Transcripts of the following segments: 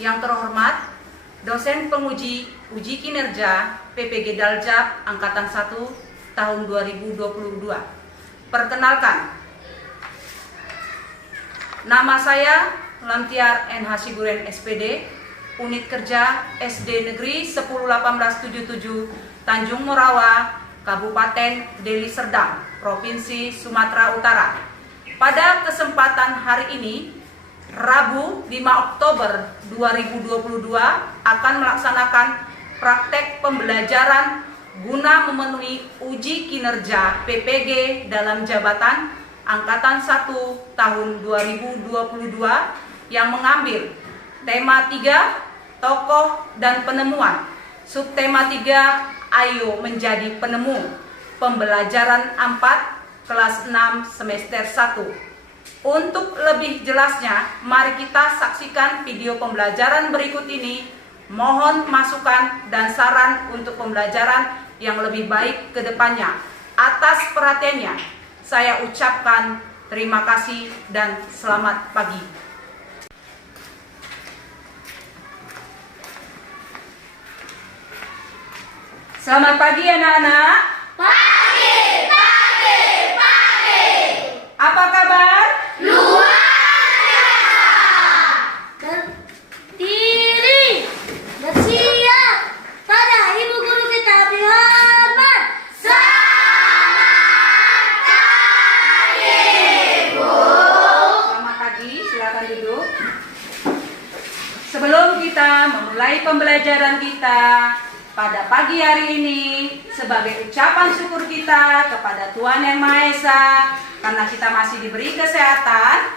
Yang terhormat, dosen penguji uji kinerja PPG Daljab Angkatan 1 tahun 2022. Perkenalkan, nama saya Lamtiar NH Siguren SPD, Unit Kerja SD Negeri 101877 Tanjung Morawa, Kabupaten Deli Serdang, Provinsi Sumatera Utara. Pada kesempatan hari ini, Rabu 5 Oktober 2022 akan melaksanakan praktek pembelajaran guna memenuhi uji kinerja PPG dalam jabatan Angkatan 1 tahun 2022 yang mengambil tema 3, tokoh dan penemuan, subtema 3, ayo menjadi penemu, pembelajaran 4, kelas 6 semester 1. Untuk lebih jelasnya, mari kita saksikan video pembelajaran berikut ini. Mohon masukan dan saran untuk pembelajaran yang lebih baik ke depannya. Atas perhatiannya, saya ucapkan terima kasih dan selamat pagi. Selamat pagi anak-anak. Pagi. Apa kabar? Luar biasa. Berdiri, bersiap pada ibu guru kita dihormat. Selamat pagi, Bu. Selamat pagi, silakan duduk. Sebelum kita memulai pembelajaran kita pada pagi hari ini, sebagai ucapan syukur kita kepada Tuhan Yang Maha Esa, karena kita masih diberi kesehatan,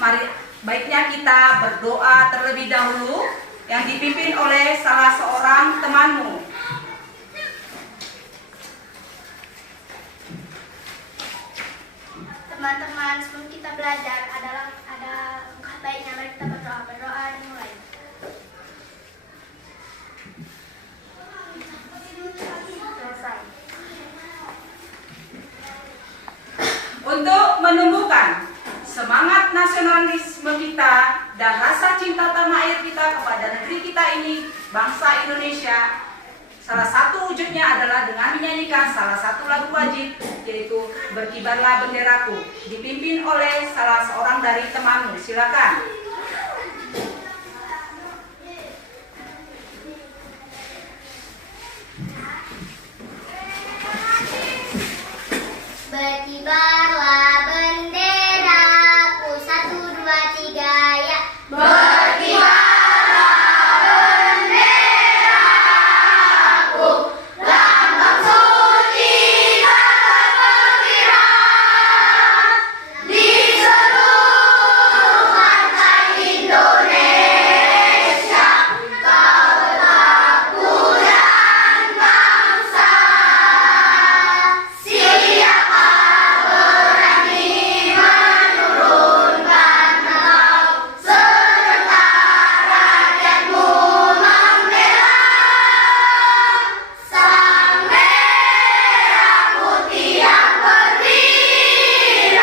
mari baiknya kita berdoa terlebih dahulu yang dipimpin oleh salah seorang temanmu. Teman-teman, sebelum kita belajar ada baiknya mari kita berdoa dimulai. Selesai. Untuk menumbuhkan semangat nasionalisme kita dan rasa cinta tanah air kita kepada negeri kita ini, bangsa Indonesia, salah satu wujudnya adalah dengan menyanyikan salah satu lagu wajib, yaitu Berkibarlah Benderaku, dipimpin oleh salah seorang dari temanmu. Silakan. Berkibarlah benderaku, 1, 2, 3 ya. Berkibarlah benderaku, lambang suci bagai perwira di seluruh pantai Indonesia. Kau tetapku dan bangsa, siapa berani menurunkan engkau, serta rakyatmu membela. Sang merah putih yang berdiri,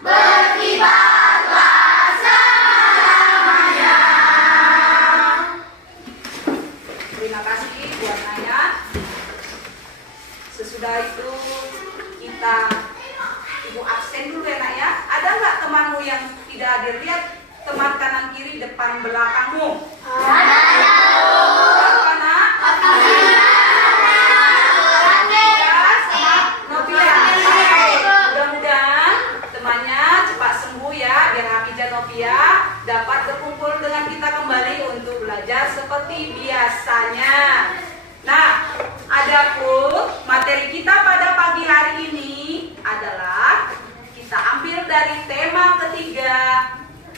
berkibarlah selamanya. Terima kasih buat Naya. Sesudah itu kita ibu absen dulu ya Nak ya. Ada nggak temanmu yang tidak hadir? Lihat teman kanan kiri depan belakangmu. Ada. Nak? Novia. Mudah-mudahan temannya cepat sembuh ya, biar Hafizah Novia dapat berkumpul dengan kita kembali untuk belajar seperti biasanya. Nah, adapun materi kita pada pagi hari ini adalah kita ambil dari tema ketiga,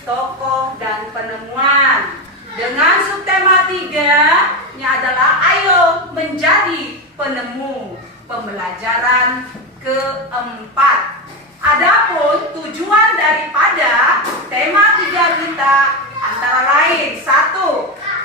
tokoh dan penemuan. Dengan subtema 3-nya adalah ayo menjadi penemu, pembelajaran keempat. Adapun tujuan daripada tema 3 kita antara lain, 1,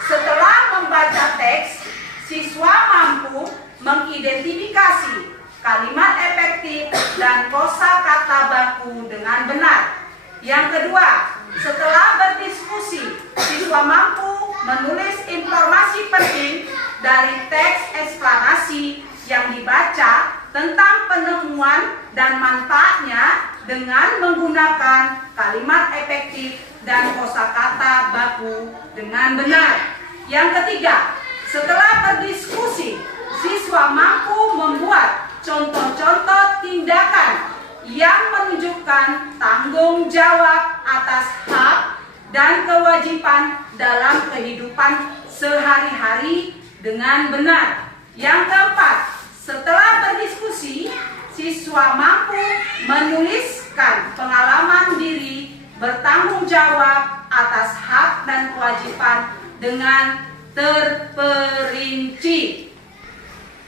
setelah membaca teks, siswa mampu mengidentifikasi kalimat efektif dan kosakata baku dengan benar. Yang kedua, setelah berdiskusi, siswa mampu menulis informasi penting dari teks eksplanasi yang dibaca tentang penemuan dan manfaatnya dengan menggunakan kalimat efektif dan kosakata baku dengan benar. Yang ketiga, setelah berdiskusi, siswa mampu membuat contoh-contoh tindakan yang menunjukkan tanggung jawab atas hak dan kewajiban dalam kehidupan sehari-hari dengan benar. Yang keempat, setelah berdiskusi, siswa mampu menuliskan pengalaman diri bertanggung jawab atas hak dan kewajiban dengan terperinci.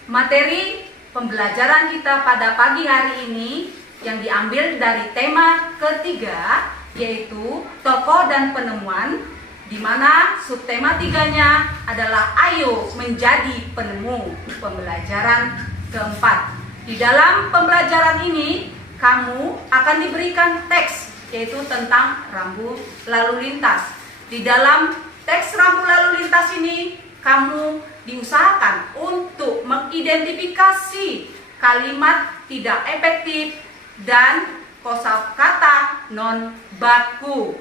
Materi pembelajaran kita pada pagi hari ini yang diambil dari tema ketiga, yaitu tokoh dan penemuan, di mana subtema tiganya adalah ayo menjadi penemu. Pembelajaran keempat. Di dalam pembelajaran ini, kamu akan diberikan teks, yaitu tentang rambu lalu lintas. Di dalam teks rambu lalu lintas ini, kamu diusahakan untuk mengidentifikasi kalimat tidak efektif dan kosakata non baku.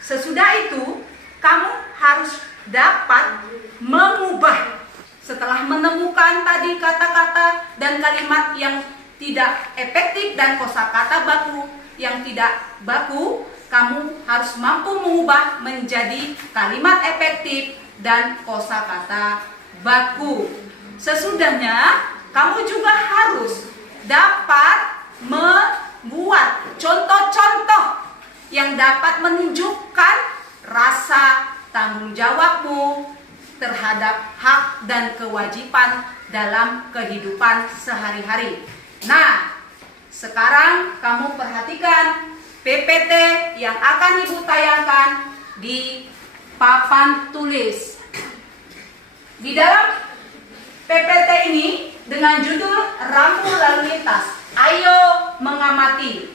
Sesudah itu, kamu harus dapat mengubah. Setelah menemukan tadi kata-kata dan kalimat yang tidak efektif dan kosakata baku yang tidak baku, kamu harus mampu mengubah menjadi kalimat efektif dan kosakata baku. Sesudahnya, kamu juga harus dapat membuat contoh-contoh yang dapat menunjukkan rasa tanggung jawabmu terhadap hak dan kewajiban dalam kehidupan sehari-hari. Nah, sekarang kamu perhatikan PPT yang akan Ibu tayangkan di papan tulis. Di dalam PPT ini dengan judul rambu lalu lintas, ayo mengamati.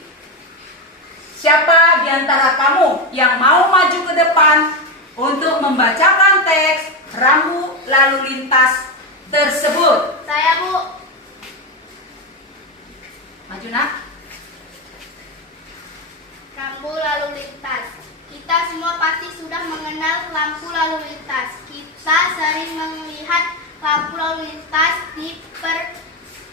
Siapa di antara kamu yang mau maju ke depan untuk membacakan teks rambu lalu lintas tersebut? Saya, Bu. Maju, nak. Rambu lalu lintas. Kita semua pasti sudah mengenal lampu lalu lintas. Kita sering melihat lampu lalu lintas di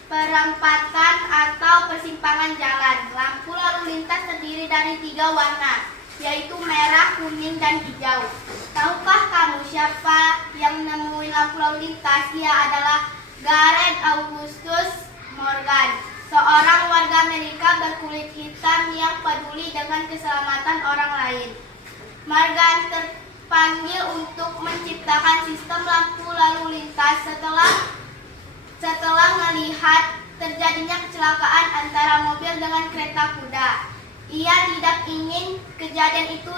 perampatan atau persimpangan jalan. Lampu lalu lintas terdiri dari 3 warna, yaitu merah, kuning, dan hijau. Tahukah kamu siapa yang menemukan lampu lalu lintas? Dia adalah Gareth Augustus Morgan, seorang warga Amerika berkulit hitam yang peduli dengan keselamatan orang lain. Morgan terpanggil untuk menciptakan sistem lampu lalu lintas setelah melihat terjadinya kecelakaan antara mobil dengan kereta kuda. Ia tidak ingin kejadian itu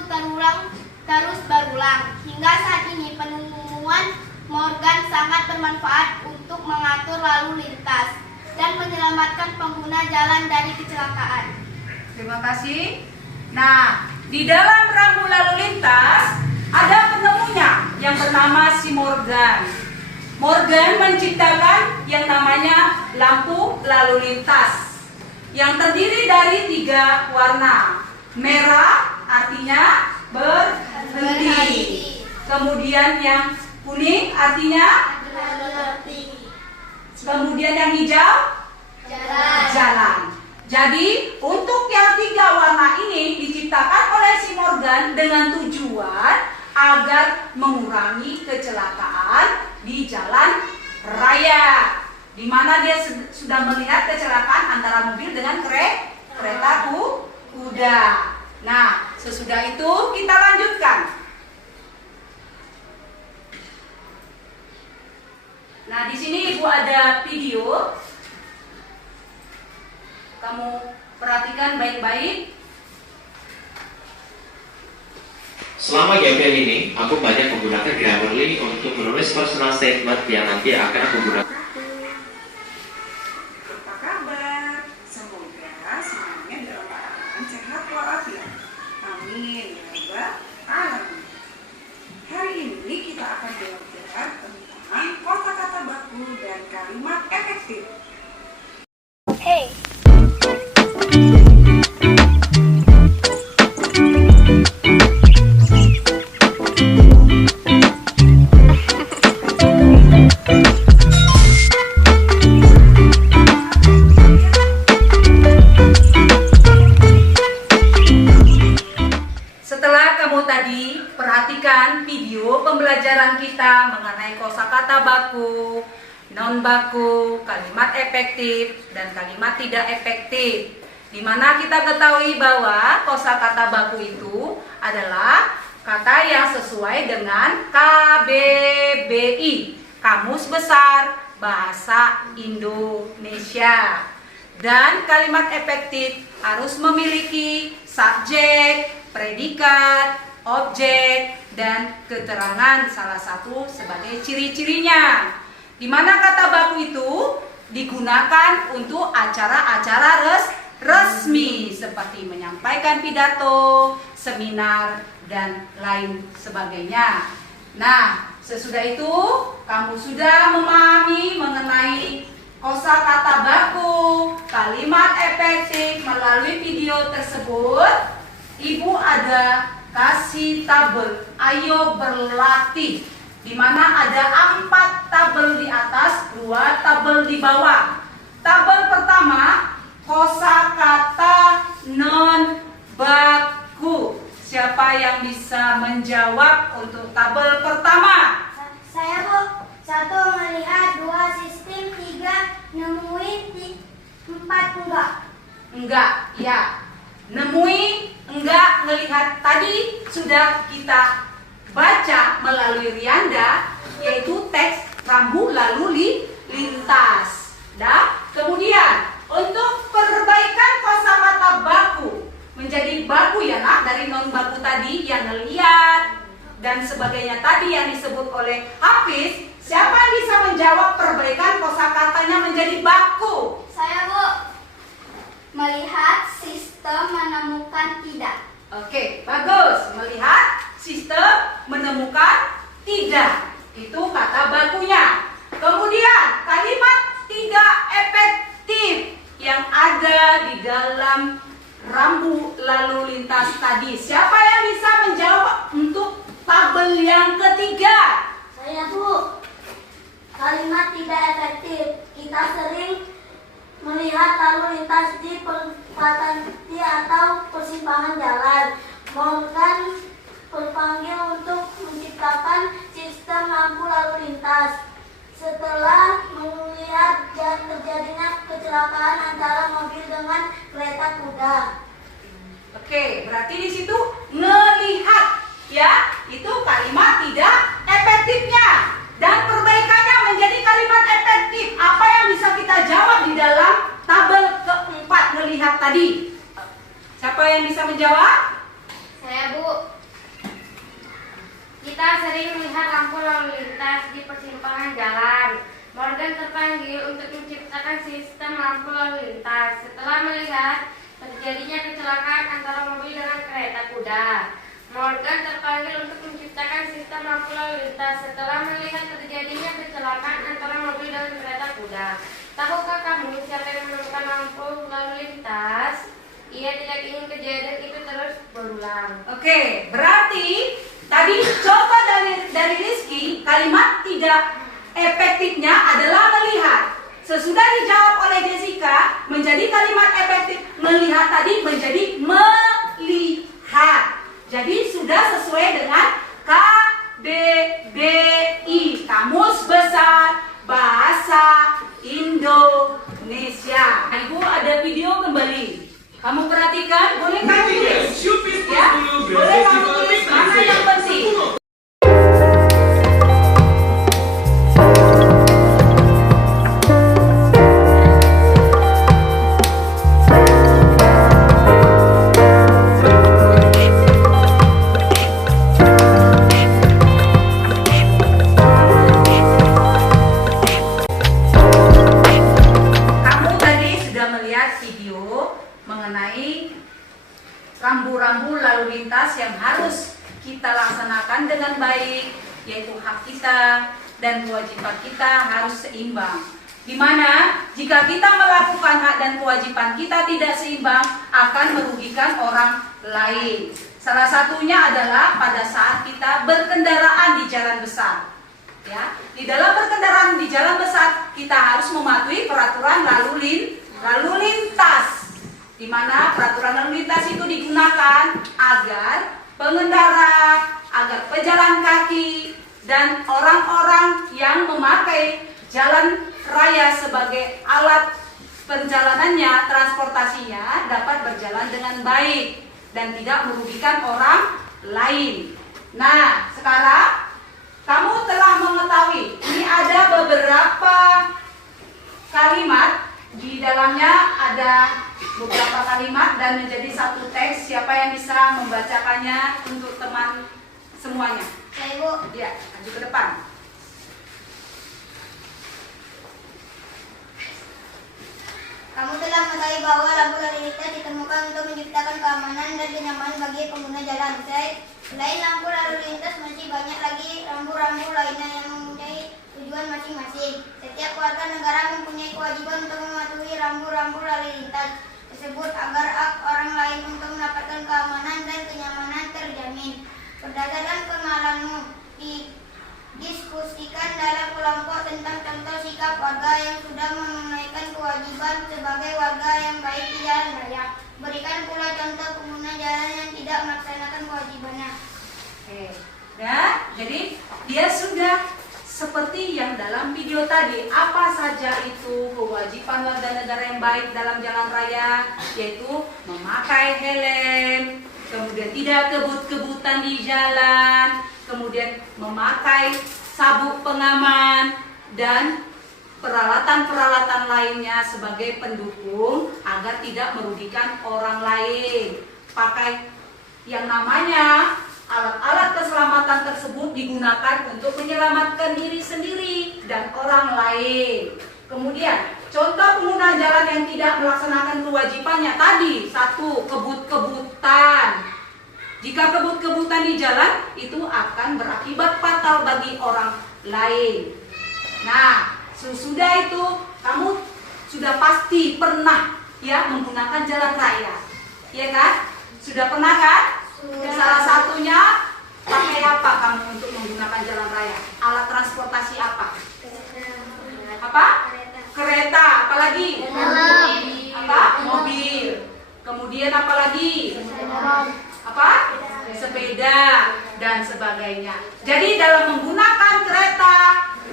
terus berulang. Hingga saat ini penemuan Morgan sangat bermanfaat untuk mengatur lalu lintas dan menyelamatkan pengguna jalan dari kecelakaan. Terima kasih. Nah, di dalam rambu lalu lintas ada penemunya yang bernama si Morgan. Morgan menciptakan yang namanya lampu lalu lintas yang terdiri dari 3 warna. Merah artinya berhenti. Kemudian yang kuning artinya kemudian yang hijau jalan. Jadi untuk yang 3 warna ini diciptakan oleh si Morgan dengan tujuan agar mengurangi kecelakaan di jalan raya, di mana dia sudah melihat kecelakaan antara mobil dengan kereta kuda. Nah, sesudah itu kita lanjutkan. Nah, di sini Ibu ada video. Kamu perhatikan baik-baik. Selama GPL ini, aku banyak menggunakan Grammarly untuk menulis personal statement yang nanti akan aku gunakan. Apa kabar? Semoga semuanya dalam keadaan sehat walafiat. Amin ya rabbal alamin. Hari ini kita akan baku, non baku, kalimat efektif, dan kalimat tidak efektif. Di mana kita ketahui bahwa kosakata baku itu adalah kata yang sesuai dengan KBBI, Kamus Besar Bahasa Indonesia. Dan kalimat efektif harus memiliki subjek, predikat, objek, dan keterangan salah satu sebagai ciri-cirinya. Di mana kata baku itu digunakan untuk acara-acara resmi seperti menyampaikan pidato, seminar, dan lain sebagainya. Nah, sesudah itu kamu sudah memahami mengenai kosakata baku, kalimat efektif melalui video tersebut. Ibu ada kasih tabel, ayo berlatih, di mana ada 4 tabel di atas, 2 tabel di bawah. Tabel pertama, kosakata non baku. Siapa yang bisa menjawab untuk tabel pertama? Saya, Bu. 1 melihat, 2 sistem, 3 nemuin, 4 enggak. Enggak, ya. Nemui, enggak, melihat. Tadi sudah kita baca melalui Rianda, yaitu teks rambu lalu lintas. Dah. Kemudian untuk perbaikan kosakata baku menjadi baku ya nak, dari non baku tadi yang ngelihat dan sebagainya tadi yang disebut oleh Hafiz. Siapa yang bisa menjawab perbaikan kosakatanya menjadi baku? Saya, Bu. Melihat, sistem, menemukan, tidak. Oke, bagus. Melihat, sistem, menemukan, tidak. Itu kata bakunya. Kemudian kalimat tidak efektif yang ada di dalam rambu lalu lintas tadi. Siapa yang bisa menjawab untuk tabel yang ketiga? Saya, Bu. Kalimat tidak efektif. Kita sering melihat lalu lintas di perempatan atau persimpangan jalan. Morgan berpanggil untuk menciptakan sistem lampu lalu lintas. Setelah melihat dan terjadinya kecelakaan antara mobil dengan kereta kuda. Oke, berarti di situ ngelihat ya, itu kalimat tidak efektifnya. Dan perbaikannya menjadi kalimat efektif. Apa yang bisa kita jawab di dalam tabel keempat melihat tadi? Siapa yang bisa menjawab? Saya, Bu. Kita sering melihat lampu lalu lintas di persimpangan jalan. Morgan terpanggil untuk menciptakan sistem lampu lalu lintas. Setelah melihat terjadinya kecelakaan antara mobil dengan kereta kuda, Morgan terpanggil untuk menciptakan sistem lampu lalu lintas. Setelah melihat terjadinya kecelakaan antara mobil dan kereta kuda. Tahukah kamu siapa yang menemukan lampu lalu lintas? Ia tidak ingin kejadian itu terus berulang. Oke, berarti tadi coba dari Rizky, kalimat tidak efektifnya adalah melihat. Sesudah dijawab oleh Jessica, menjadi kalimat efektif melihat tadi menjadi melihat. Jadi sudah sesuai dengan KBBI, Kamus Besar Bahasa Indonesia. Ibu ada video kembali. Kamu perhatikan, boleh kamu tulis? Ya, boleh kamu tulis mana yang penting. Rambu-rambu lalu lintas yang harus kita laksanakan dengan baik, yaitu hak kita dan kewajiban kita harus seimbang. Di mana jika kita melakukan hak dan kewajiban kita tidak seimbang akan merugikan orang lain. Salah satunya adalah pada saat kita berkendaraan di jalan besar. Ya, di dalam berkendaraan di jalan besar kita harus mematuhi peraturan lalu lintas. Di mana peraturan lalu lintas itu digunakan agar pengendara, agar pejalan kaki dan orang-orang yang memakai jalan raya sebagai alat perjalanannya, transportasinya dapat berjalan dengan baik dan tidak merugikan orang lain. Nah, sekarang kamu telah mengetahui ini ada beberapa kalimat, di dalamnya ada beberapa kalimat dan menjadi satu teks. Siapa yang bisa membacakannya untuk teman semuanya? Saya, Bu. Ya, maju ke depan. Kamu telah mengetahui bahwa lampu lalu lintas ditemukan untuk menciptakan keamanan dan kenyamanan bagi pengguna jalan. Selain lampu lalu lintas, masih banyak lagi rambu-rambu lainnya yang mempunyai tujuan masing-masing. Setiap warga negara mempunyai kewajiban untuk mematuhi rambu-rambu lalu lintas tersebut agar hak orang lain untuk mendapatkan keamanan dan kenyamanan terjamin. Berdasarkan pengalamanmu, diskusikan dalam kelompok tentang contoh sikap warga yang sudah menunaikan kewajiban sebagai warga yang baik di jalan raya. Berikan pula contoh pengguna jalan yang tidak melaksanakan kewajibannya. Nah, jadi dia sudah seperti yang dalam video tadi. Apa saja itu kewajiban warga negara yang baik dalam jalan raya? Yaitu memakai helm, kemudian tidak kebut-kebutan di jalan, kemudian memakai sabuk pengaman dan peralatan-peralatan lainnya sebagai pendukung agar tidak merugikan orang lain. Pakai yang namanya alat-alat keselamatan tersebut digunakan untuk menyelamatkan diri sendiri dan orang lain. Kemudian contoh pengguna jalan yang tidak melaksanakan kewajibannya tadi, satu, kebut-kebutan. Jika kebut-kebutan di jalan, itu akan berakibat fatal bagi orang lain. Nah, sesudah itu kamu sudah pasti pernah ya menggunakan jalan raya, ya kan? Sudah pernah kan? Salah satunya pakai apa kamu untuk menggunakan jalan raya? Alat transportasi apa? Apa? Kereta. Apalagi? Apa? Mobil. Kemudian apalagi? Apa? Sepeda dan sebagainya. Jadi dalam menggunakan kereta,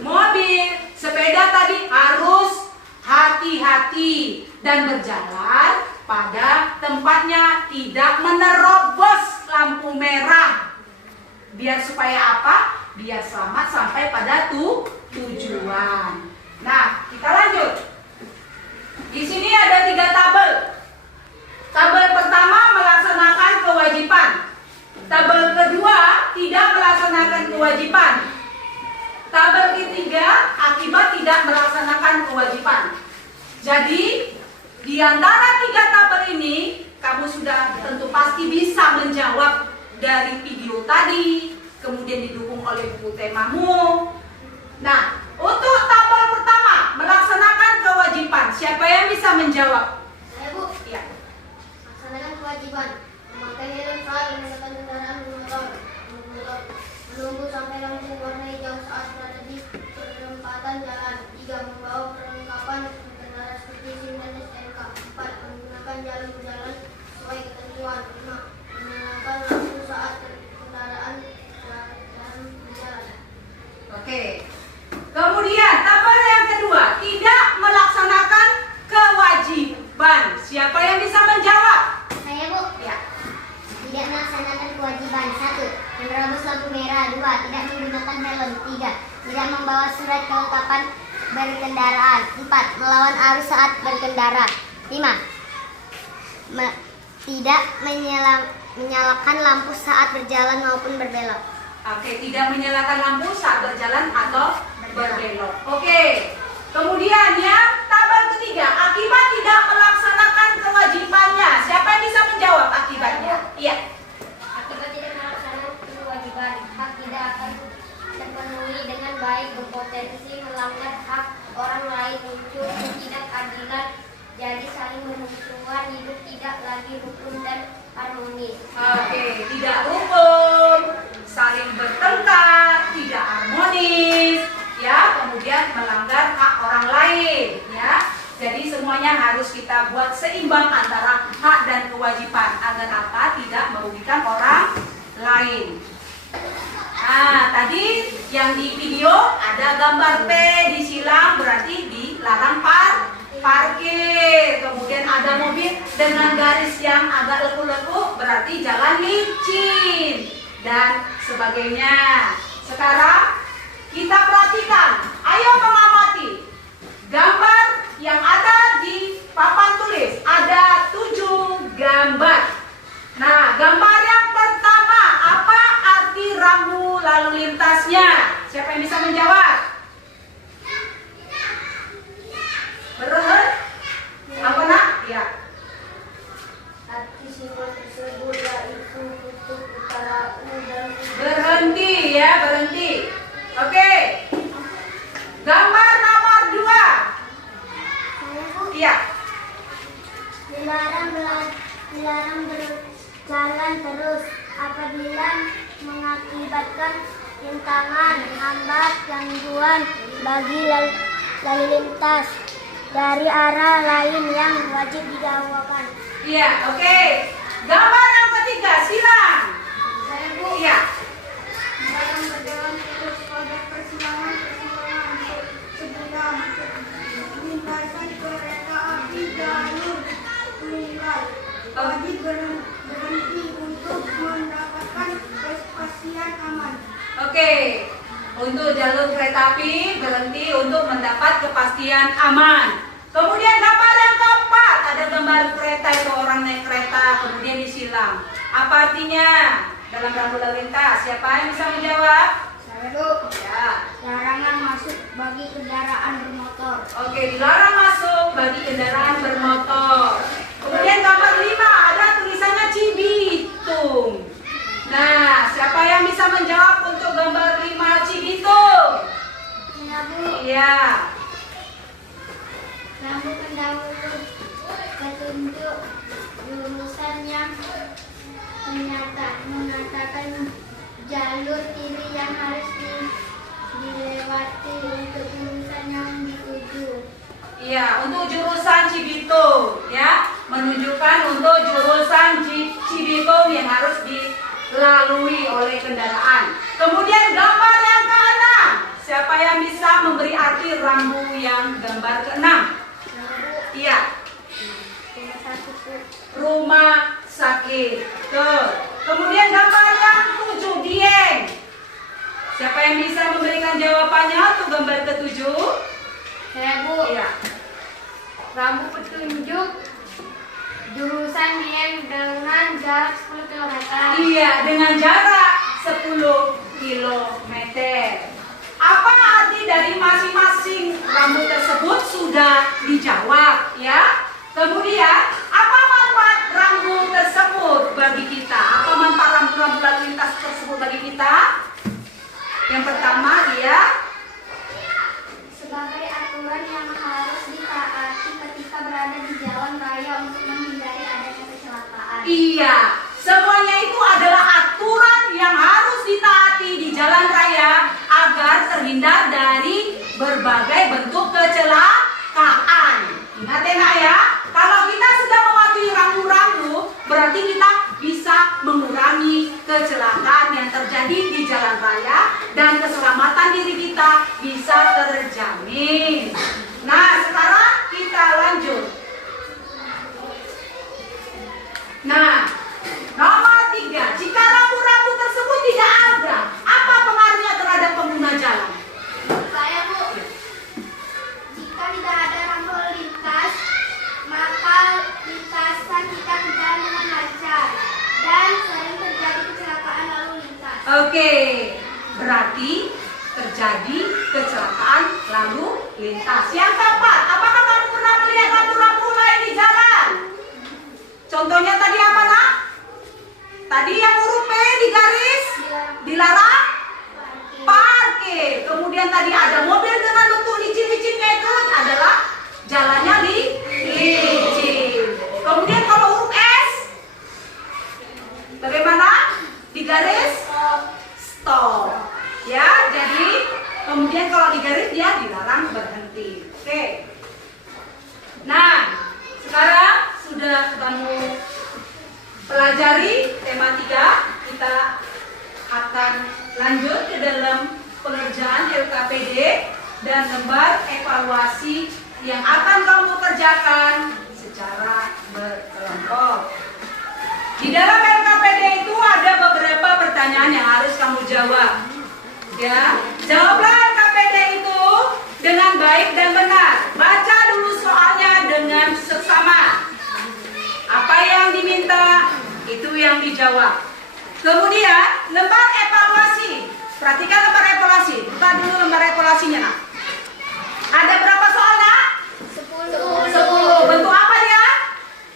mobil, sepeda tadi harus hati-hati dan berjalan pada tempatnya, tidak menerobos lampu merah. Biar supaya apa? Biar selamat sampai pada tujuan. Nah, kita lanjut. Di sini ada 3 tabel. Tabel pertama melaksanakan kewajiban. Tabel kedua tidak melaksanakan kewajiban. Tabel ketiga akibat tidak melaksanakan kewajiban. Jadi di antara 3 tabel ini kamu sudah tentu pasti bisa menjawab dari video tadi, kemudian didukung oleh buku temamu. Nah, untuk tabel pertama melaksanakan kewajiban, siapa yang bisa menjawab? Saya, Bu. Ya. Laksanakan kewajiban. Memakai helm saat menggunakan kendaraan bermotor. Menunggu sampai lampu warna hijau saat berada di perempatan jalan. 3. Membawa perlengkapan kendaraan seperti SIM dan STNK. 4. Menggunakan jalan berjalan sesuai ketentuan. 5. Menyalakan lampu saat kendaraan dalam berjalan. Oke. Kemudian tabel yang kedua, tidak melaksanakan kewajiban. Siapa yang bisa menjawab? Saya, Bu. Ya. Tidak melaksanakan kewajiban. 1. Menerobos lampu merah. 2. Tidak menggunakan helm. 3. Tidak membawa surat kelengkapan berkendaraan. 4. Melawan arus saat berkendara. 5. Tidak menyalakan lampu saat berjalan maupun berbelok. Oke, tidak menyalakan lampu saat berjalan atau berbelok. Oke. Kemudian yang tabel ketiga, akibat tidak melaksanakan kewajibannya. Siapa yang bisa menjawab akibatnya? Iya. Akibat tidak melaksanakan kewajiban, hak tidak akan terpenuhi dengan baik, berpotensi melanggar hak orang lain, muncul ketidakadilan, jadi saling bermusuhan, hidup tidak lagi rukun dan harmonis. Oke, tidak rukun, saling bertengkar, tidak harmonis, ya, kemudian melanggar hak orang lain, ya. Jadi semuanya harus kita buat seimbang antara hak dan kewajiban agar apa? Tidak merugikan orang lain. Nah, tadi Yang di video ada gambar P disilang berarti dilarang parkir. Kemudian ada mobil dengan garis yang agak lekuk-lekuk berarti jalan licin dan sebagainya. Sekarang kita perhatikan, ayo mengamati gambar yang ada di papan tulis. Ada 7 gambar. Nah, gambar yang pertama, apa arti rambu lalu lintasnya? Siapa yang bisa menjawab? Apa nak? Ya. Arti simbol tersebut yaitu kutub utara dan Berhenti ya, berhenti. Oke. Gambar nomor 2. Iya. Dilarang berjalan terus apabila mengakibatkan rintangan, hambat, gangguan bagi lalu lintas dari arah lain yang wajib digaukan. Iya, oke. Gambar yang ketiga, silang. Iya. dilarang berjalan terus pada persimpangan sebelum lintasan kereta api jalur tunggal. Wajib berhenti untuk mendapatkan kepastian aman. Oke. Untuk jalur kereta api berhenti untuk mendapat kepastian aman. Kemudian gambar yang keempat, ada gambar kereta itu orang naik kereta kemudian disilang. Apa artinya? Dalam rambu lalu lintas, siapa yang bisa menjawab? Saya Bu, Ya. larangan masuk bagi kendaraan bermotor. Oke, dilarang masuk bagi kendaraan bermotor. Kemudian gambar 5 ada tulisannya Cibitung. Nah, siapa yang bisa menjawab untuk gambar 5 Cibitung? Ya Bu, Iya. rambu pendahulu petunjuk jurusan yang mengatakan jalur kiri yang harus dilewati untuk jurusan yang dituju. Iya, untuk jurusan Cibitung, ya, menunjukkan untuk jurusan Cibitung yang harus dilalui oleh kendaraan. Kemudian gambar yang ke-6, siapa yang bisa memberi arti rambu yang gambar ke-6? Iya, rumah sakit. Tuh. Kemudian gambar yang 7, Dieng. Siapa yang bisa memberikan jawabannya untuk gambar ke-7? Saya Bu, Iya. rambu petunjuk jurusan Dieng dengan jarak 10 km. Iya, dengan jarak 10 km. Apa arti dari masing-masing rambu tersebut sudah dijawab, ya. Kemudian, apa manfaat rambu tersebut bagi kita? Apa manfaat rambu lalu lintas tersebut bagi kita? Yang pertama, ya, Sebagai aturan yang harus ditaati ketika berada di jalan raya untuk menghindari adanya kecelakaan. iya, semuanya itu adalah aturan yang harus ditaati di jalan raya agar terhindar dari berbagai bentuk kecelakaan. Ingat ya nak ya, kalau kita sudah mematuhi rambu-rambu, berarti kita bisa mengurangi kecelakaan yang terjadi di jalan raya dan keselamatan diri kita bisa terjamin. Nah, sekarang kita lanjut. Nah, nomor 3, jika rambu-rambu tersebut tidak ada, apa pengaruhnya terhadap pengguna jalan? Saya Bu, jika tidak ada rambu lintas, maka lintasan kita berjalan dengan lancar dan sering terjadi kecelakaan lalu lintas. Oke, berarti terjadi kecelakaan lalu lintas. Yang keempat, apakah kamu pernah melihat rambu-rambu lain di jalan? Contohnya tadi apa nak? Tadi yang huruf P di garis dilarang parkir. Kemudian tadi ada mobil dengan bentuk licin-licinnya itu adalah jalannya licin. Kemudian kalau huruf S bagaimana? Di garis stop. Ya, jadi kemudian kalau di garis dia dilarang berhenti. Oke. Nah, sekarang sudah kamu pelajari tema 3, kita akan lanjut ke dalam pengerjaan LKPD dan lembar evaluasi yang akan kamu kerjakan secara berkelompok. Di dalam LKPD itu ada beberapa pertanyaan yang harus kamu jawab. Ya, jawablah LKPD itu dengan baik dan benar. Baca dulu soalnya dengan seksama. Apa yang diminta itu yang dijawab. Kemudian lembar evaluasi. Perhatikan lembar evaluasi. Buka dulu lembar evaluasinya, nak. Ada berapa soal, nak? 10. Bentuk apa dia?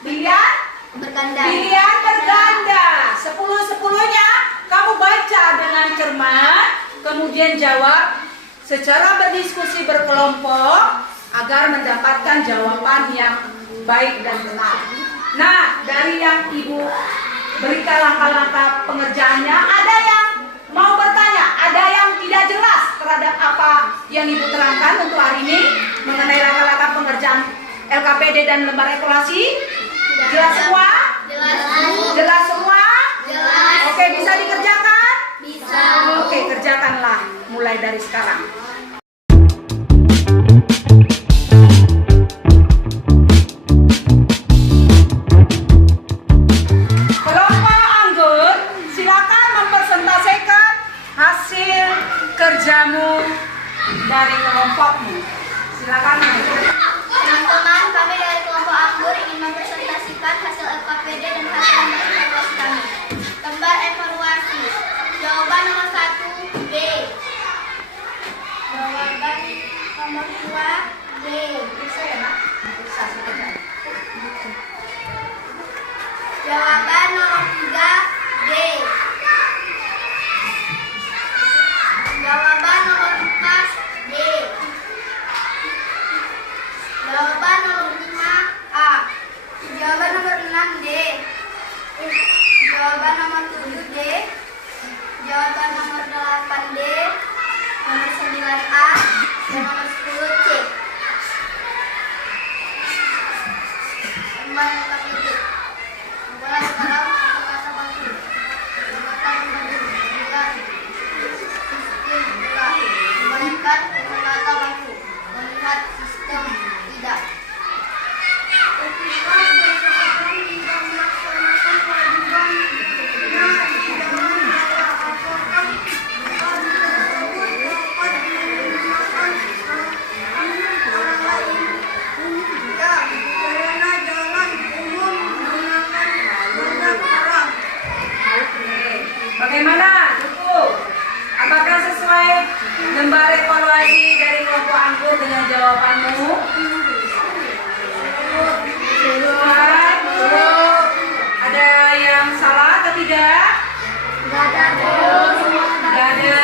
Pilihan? Berganda. Pilihan berganda. 10-10-nya kamu baca dengan cermat, kemudian jawab secara berdiskusi berkelompok agar mendapatkan jawaban yang baik dan benar. Nah, dari yang Ibu berikan langkah-langkah pengerjaannya, ada yang mau bertanya, ada yang tidak jelas terhadap apa yang Ibu terangkan untuk hari ini mengenai langkah-langkah pengerjaan LKPD dan lembar evaluasi? Jelas semua? Jelas semua? Jelas. Oke, bisa dikerjakan? Bisa. Oke, kerjakanlah mulai dari sekarang. Kelompok anggur, silakan mempresentasikan hasil kerjamu dari kelompokmu. Silakan. Teman-teman, kami dari kelompok anggur ingin mempresentasikan hasil LKPD dan hasil lembar evaluasi kami. Lembar evaluasi. Jawaban nomor 1 B. Jawaban nomor 2 B. Bisa ya, nak? Bisa sebentar. Jawaban nomor 3 B. Jawaban nomor 4 B. Jawaban nomor 5 A. Jawaban nomor 6 D. Jawaban nomor 7 D. Jawaban nomor 8 D. Nomor 9 A. Dan nomor 10 C. Lembar LKPD. Bola sekarang kata-kata baku. Kata-kata baku. Bukan. Sistem bola. Membandingkan kata-kata baku. Melihat sistem tidak. Ketika seseorang tidak melaksanakan kewajiban yang tidak melaporkan hal tersebut dapat digunakan orang lain. Ya, sarana jalan umum menggunakan banyak orang. Bagaimana, cukup? Apakah sesuai lembar evaluasi dari kelompok anggur dengan jawabanmu? Sesuai? Cukup. Ada yang salah atau tidak? Tidak ada. Tidak ada.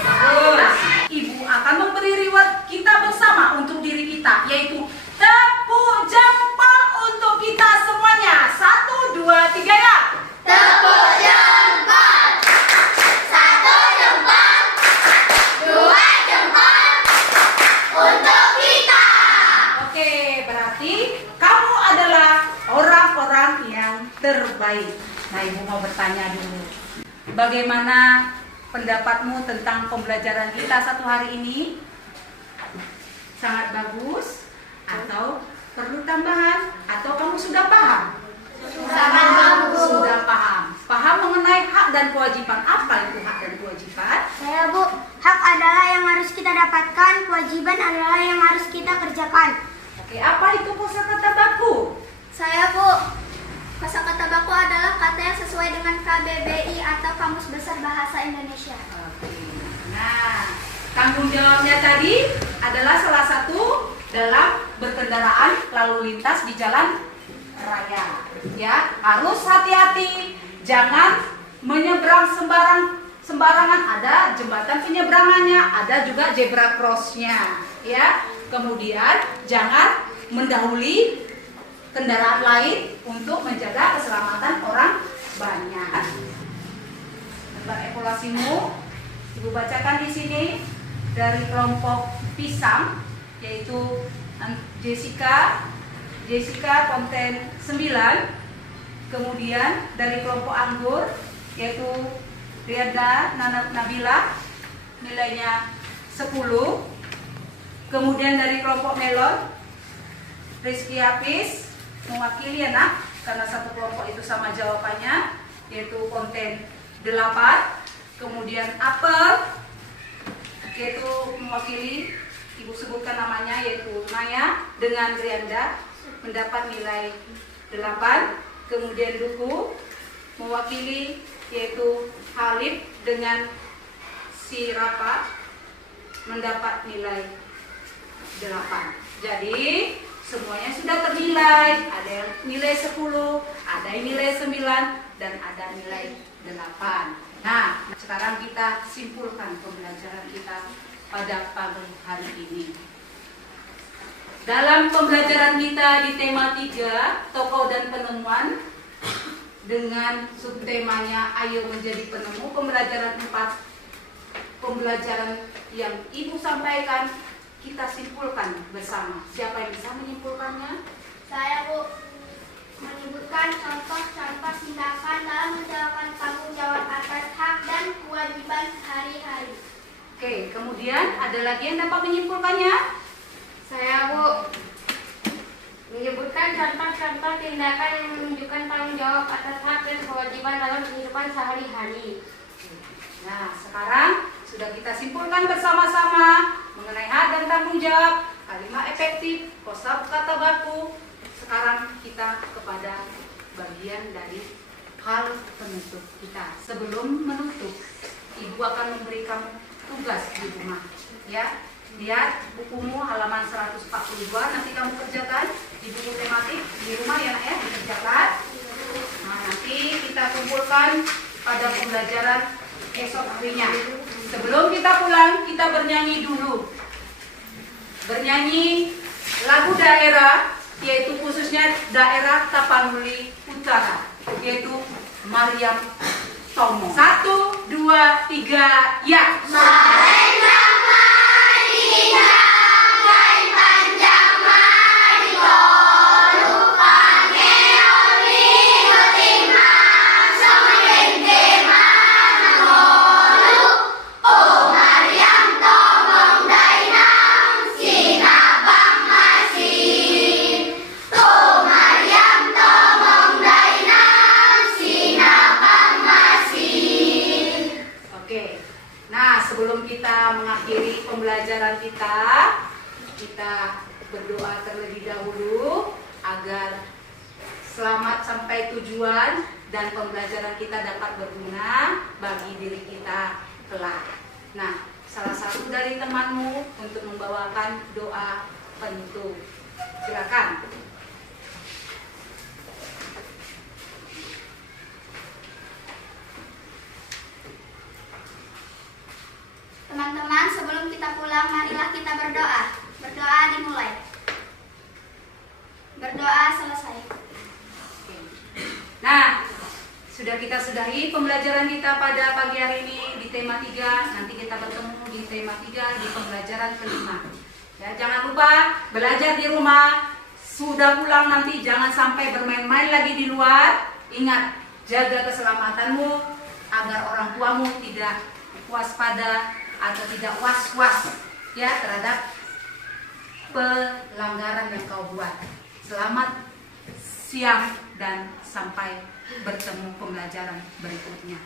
Bagus. Ibu akan memberi reward kita bersama untuk diri kita, yaitu tepuk jempol untuk kita semuanya. 1, 2, 3 ya. Tepuk jempol. 1 jempol. 2 jempol. Untuk kita. Oke, berarti kamu adalah orang-orang yang terbaik. Nah, Ibu mau bertanya dulu. Bagaimana pendapatmu tentang pembelajaran kita satu hari ini? Sangat bagus? Atau perlu tambahan? Atau kamu sudah paham? Sangat bagus. Sudah paham. Paham mengenai hak dan kewajiban. Apa itu hak dan kewajiban? Saya Bu, hak adalah yang harus kita dapatkan, kewajiban adalah yang harus kita kerjakan. Oke, apa itu kosakata baku? Saya Bu, kosakata baku adalah kata yang sesuai dengan KBBI atau Kamus Besar Bahasa Indonesia. Oke. Nah, tanggung jawabnya tadi adalah salah satu dalam berkendaraan lalu lintas di jalan raya. Ya, harus hati-hati, jangan menyeberang sembarangan. Ada jembatan penyeberangannya, ada juga zebra crossnya. Ya, kemudian jangan mendahului kendaraan lain untuk menjaga keselamatan orang banyak. Lembar evaluasimu Ibu bacakan di sini dari kelompok pisang, yaitu Jessica konten 9. Kemudian dari kelompok anggur yaitu Riada Nabila nilainya 10. Kemudian dari kelompok melon, Rizky Hafiz mewakili ya nak, karena satu kelompok itu sama jawabannya, yaitu konten 8. Kemudian apel, yaitu mewakili, ibu sebutkan namanya, yaitu Naya dengan Rianda, mendapat nilai 8. Kemudian duku mewakili, yaitu Halif dengan si Rafa, mendapat nilai 8. Jadi semuanya sudah ternilai, ada yang nilai 10, ada yang nilai 9, dan ada nilai 8. Nah, sekarang kita simpulkan pembelajaran kita pada pagi hari ini. Dalam pembelajaran kita di tema 3, tokoh dan penemuan, dengan subtemanya Ayo Menjadi Penemu, pembelajaran 4, pembelajaran yang Ibu sampaikan, kita simpulkan bersama. Siapa yang bisa menyimpulkannya? Saya, Bu, menyebutkan contoh-contoh tindakan dalam menjalankan tanggung jawab atas hak dan kewajiban sehari-hari. Oke, kemudian ada lagi yang dapat menyimpulkannya? Saya, Bu, menyebutkan contoh-contoh tindakan yang menunjukkan tanggung jawab atas hak dan kewajiban dalam kehidupan sehari-hari. Nah, sekarang sudah kita simpulkan bersama-sama mengenai hak dan tanggung jawab, kalimat efektif, kosakata baku. Sekarang kita kepada bagian dari hal penutup kita. Sebelum menutup, Ibu akan memberikan tugas di rumah. Ya, lihat bukumu halaman 142, nanti kamu kerjakan di buku tematik di rumah ya nak ya, dikerjakan. Nah, nanti kita kumpulkan pada pembelajaran esok harinya. Sebelum kita pulang, kita bernyanyi dulu. Bernyanyi lagu daerah, yaitu khususnya daerah Tapanuli Utara, yaitu Mariam Tomo. 1, 2, 3, ya. Oke. Nah, sebelum kita mengakhiri pembelajaran kita berdoa terlebih dahulu agar selamat sampai tujuan dan pembelajaran kita dapat berguna bagi diri kita kelak. Nah, salah satu dari temanmu untuk membawakan doa penutup. Silakan. Teman-teman, sebelum kita pulang, marilah kita berdoa. Berdoa dimulai. Berdoa selesai. Nah, sudah kita sudahi pembelajaran kita pada pagi hari ini di tema 3. Nanti kita bertemu di tema 3 di pembelajaran kelima. Ya, jangan lupa belajar di rumah. Sudah pulang nanti jangan sampai bermain-main lagi di luar. Ingat, jaga keselamatanmu agar orang tuamu tidak waspada atau tidak was-was ya terhadap pelanggaran yang kau buat. Selamat siang dan sampai bertemu pembelajaran berikutnya.